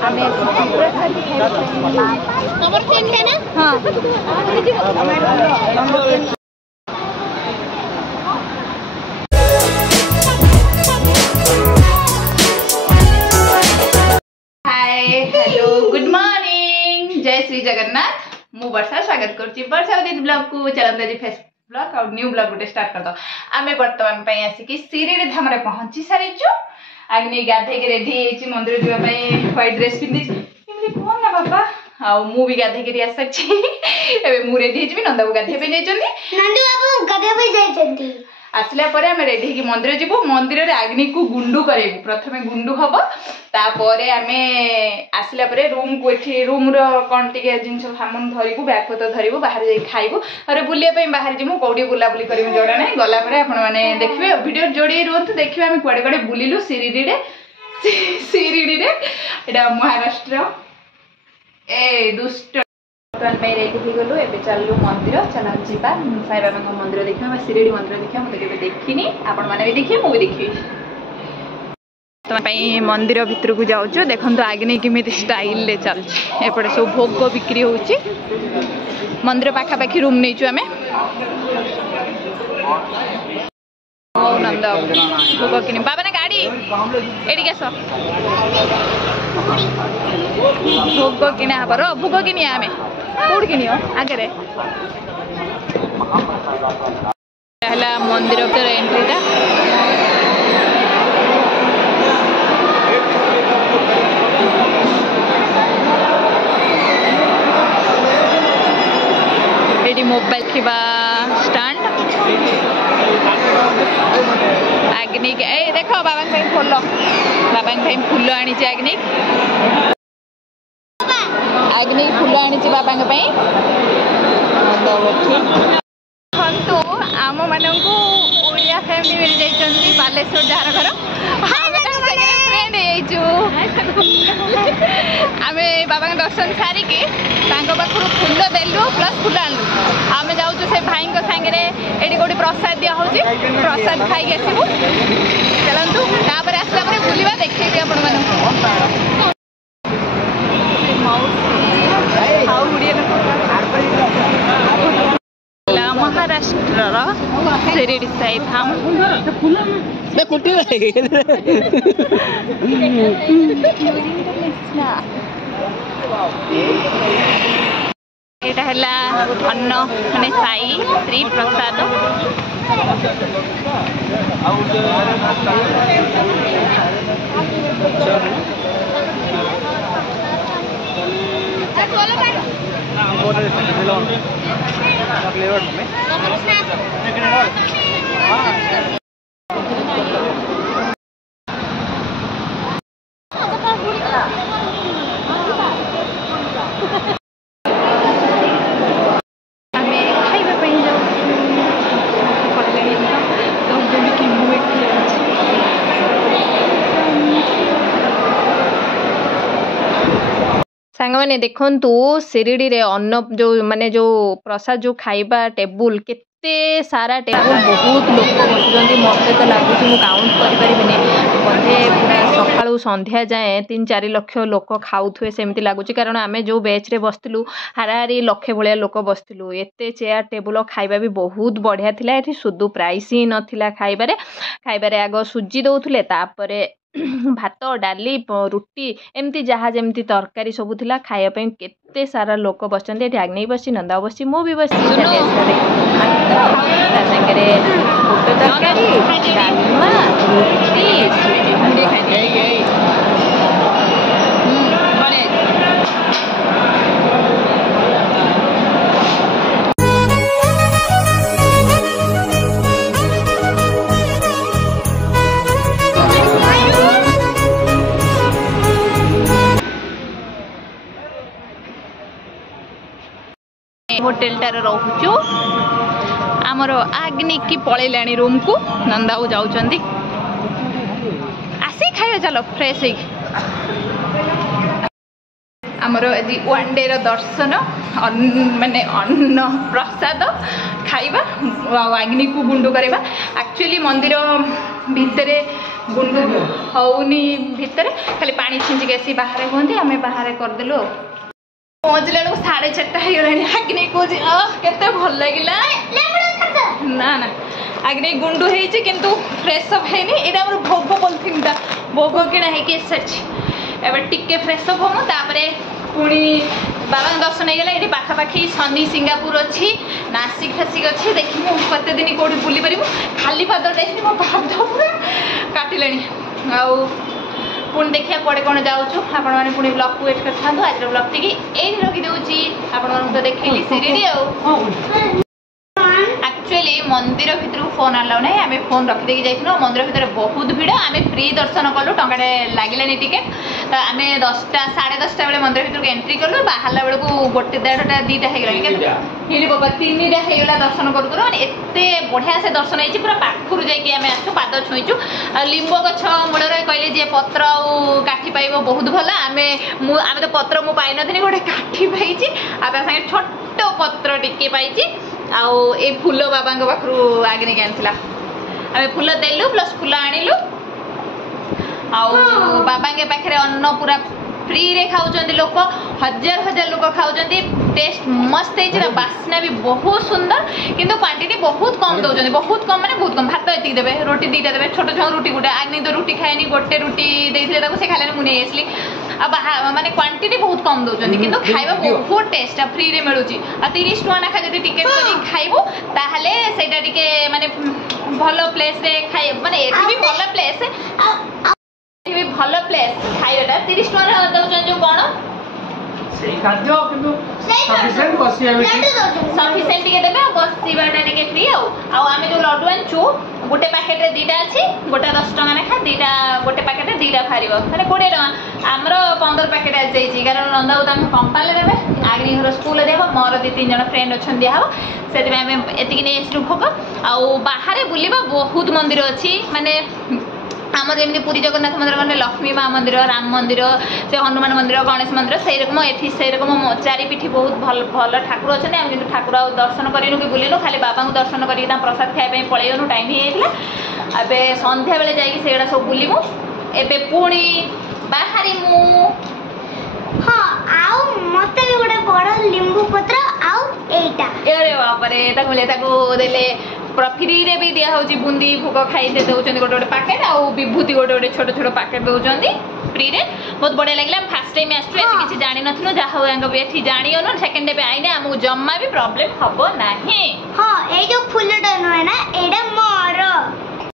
आमे hi hello good morning जय श्री जगन्नाथ मु वर्षा स्वागत करछि वर्षा उदित ब्लॉग को चलंदा जी फेस ब्लॉग और न्यू ब्लॉग गोटे स्टार्ट कर दो आमे वर्तमान पई आसी कि सिरिडी धाम रे पहुंची सारिछु आग्नि गाधे के रेडी हेछि मंदिर जीवा पई व्हाइट ड्रेस पिंदी इमली कोन ना बाबा आ मु भी गाधे के आस सछि एबे मु रेडी हेछि नंदा को गाधे पे जाइछन्ती नंदू बाबू गाधे पे जाइछन्ती आसला परे हम रेडी की मंदिर जीवु मंदिर रे अग्नि को गुंडू करेबु प्रथमे गुंडू हबो तापरे आमे आसला परे रूम को एठी रूम रो कोन टिके जिंस सामान धरिबु बैग पत्र धरिबु बाहर जाई खाइबु अरे बुलिया पे बाहर जिमु कोडी बुला बुली करिबु जोडा नै गला परे आपण माने देखिबे वीडियो जोडी रहंतु देखिबे हम कोडे कोडे बुलिलु सिरिडी रे एटा महाराष्ट्र ए दुष्ट में रेडी गलु ए चलू मंदिर चला जीवा साई बाबा का मंदिर देखा सिरिडी मंदिर देखा मुझे केबे देखिनी आपण माने भी देखिए मु भी देखी तमई मंदिर भितर को जाउछु देखंतु आग्नि केमिति स्टाइल ले चल एपटे सब भोग बिक्री होउची मंदिर पाखा पाखी रूम नैचु आमे ओ नंदा भोग किनी बाबा ना गाड़ी एडी केस भोग किना हबर भोग किनी आमे कोड किनियो आगे पहला मंदिर भीतर एंट्री टा रेडी मोबाइल खिबा स्टैंड अग्नि के ए देखो बाबा भाई फूल बाबा भाई फूल आनी चे अग्नि अग्नि फूल आनी बाबा देखु आम मानक ओडिया फैमिली मिल जाइए बालेश्वर जार घर फ्रेंड आम बाबा दर्शन सारिकी पाखु फूल देलु प्लस फूल आनलु आम जाऊँ से भाई सांगे ये गोटे प्रसाद दिया प्रसाद खाई आसबू चलतु तापर आसला बुलवा देखिए आपण मानक महाराष्ट्र सिरिडी साई धाम एटा हला अन्न माने साई श्री प्रसाद सांग मैंने देखु सिरिडी रे अन्न जो माने जो प्रसाद जो खाइबा टेबुल केते सारा टेबुल बहुत लोक बसुँच मत तो लगुच काउंट करें बोधे पूरा सकाळु संध्या जाए 3-4 लाख लोक खाऊे सेमती लगुच कारण आम जो बैच रे बसलु हाराहारी लक्षे भाया लोक बसलु एते चेयर टेबुल खाइबा भी बहुत बढ़िया थिला एठी सुदु प्राइस ही नथिला खाइबारे आग सुजी दउथुले तापरे भात डाली रुटी एमती जहाँ जमती तरकारी सब थिला खाइबा केते सारा लोक बसचंती एठी आग्नेय बसी नंदा बसी मु भी बसी तरकारी डालमा रुटी होटेल टार रोचु आमर आग्नि की पलैलाणी रूम को नंदा जाऊँच आसी खाइबा चलो फ्रेश आमर आज वन डे दर्शन माने अन्न प्रसाद खाइबा अग्नि को गुंडू करवा एक्चुअली मंदिर भितर गुंडू हौनी भितर खाली पानी छिंचिक आसी बाहर कहते आम बाहर करदेलु पहुँचला बेलू 4:30 हो आग्नि कौच के भल लगे ना ना आग्नि गुंडू होती किंतु फ्रेश अप है यहाँ मोर भोग पलिथिन भोग किଣା होगी एवं टिके फ्रेश अप हम पुणी बाबा दर्शन हो गला ये पाखापाखि सन्नी सिंगापुर अच्छी नासिक फासिक अच्छी देखिए कत दिन कौट बुली पार खाली पाद जाइए मो पाद पूरा काटिले आउ पुणी देखिए कड़े कौन जाऊँ आपण मैंने पुणी ब्लॉग को वेट कर था आज ब्लॉग टी ये रखिदे आपण तो देखी सीरीडी एक्चुअली मंदिर भितर फोन अलाउ ना आम फोन रखीदे जाइए मंदिर भितर बहुत भिड़ आम फ्री दर्शन कलु टंकाटे लगे टिकेट तो आम 10टा 10:30 बेले मंदिर भितर एंट्री कलु बाहर बेलू 1:30 2टा होगा हिल बाबा 3टा होगा दर्शन करूँ एत बढ़िया से दर्शन हो पूरा पाखर जाकि आम आसु पाद छुईचु लिंब गछ मूल कहले जे पत्र काठी पाइब बहुत भल आम तो पत्र मु पाई नी गोटे काठी पाई सागे छोट पत्र टिके पाई आउ ए फूल बाबा पाखु आग्नि आनीला आम फूल देलु प्लस फूल आणिलु आउ बाबा के पाखे अन्न पूरा फ्री रे खाऊं लोक हजार हजार लोक खाऊं टेस्ट मस्त है बास्ना भी बहुत सुंदर किंतु क्वांटिटी बहुत कम दौरान बहुत कम माने बहुत कम भात ये देवे रोटी 2टा देवे छोट छुआ रुटी गोटे आग्नि तो रुटी खाएनी गोटे रुटी देते से खाने मुझे आसली माने क्वांटिटी बहुत कम दौरान किंतु खाइबा बहुत टेस्ट फ्री रे मिलूँ 30 टका नाखा जब टिकेट कर खाइबू ताहले सेटा टिके माने भल प्लेस रे खाइ माने एठी भी भल प्लेस भल प्लेस खाइबाटा 30 टका दौरान जो कौन सफिसीयंट टिके देबे बसीबाटा टिके फ्री आम जो लड्डू आनचु गोटे पैकेट 2टा अच्छी गोटे 10 टका लेखा 2टा गोटे पैकेट 2टा बाहर मैंने 20 टका आमर 15 पैकेट आसी कारण रंधा तो कंपानी देवे आग्नि घर स्कूल देव मोर 2-3 जन फ्रेंड अच्छा दिहब से एतिक नहीं आसलु भोग आउ बाहर बुलवा बहुत मंदिर अच्छी माने आम जमी पुरी जगन्नाथ मंदिर गले लक्ष्मी माँ मंदिर राम मंदिर से हनुमान मंदिर गणेश मंदिर से रकम ये से रकम चारिपिठी बहुत भल भल ठाकुर अच्छे आम जो ठाकुर दर्शन करूँ कि बुलूँ खाली बाबा को दर्शन कर प्रसाद खायापी पलैगलु टाइम होता ए सन्ध्या बेले जाइए सब बुलू एबे पुणी बाहरी मु हाँ आउ मते भी गोटे बड़ लिंबू पत्र आउ एटा अरे बाप रे ताको देले पूरा फ्री रे भी दिया होची बुंदी भोग खाई दे दउचन गोटे गोटे पैकेट आ विभूति गोटे गोटे छोट छोट पैकेट दउचन फ्री रे बहुत बढ़िया लागला फर्स्ट टाइम आस्ट्रो एते किछि जानि नथनो जा हो एंग बेठी जानियोनो सेकंड डे पे आइने हमहु जम्मा भी प्रॉब्लम हबो नाही। हां ए जो फुल डन है ना एडा मोर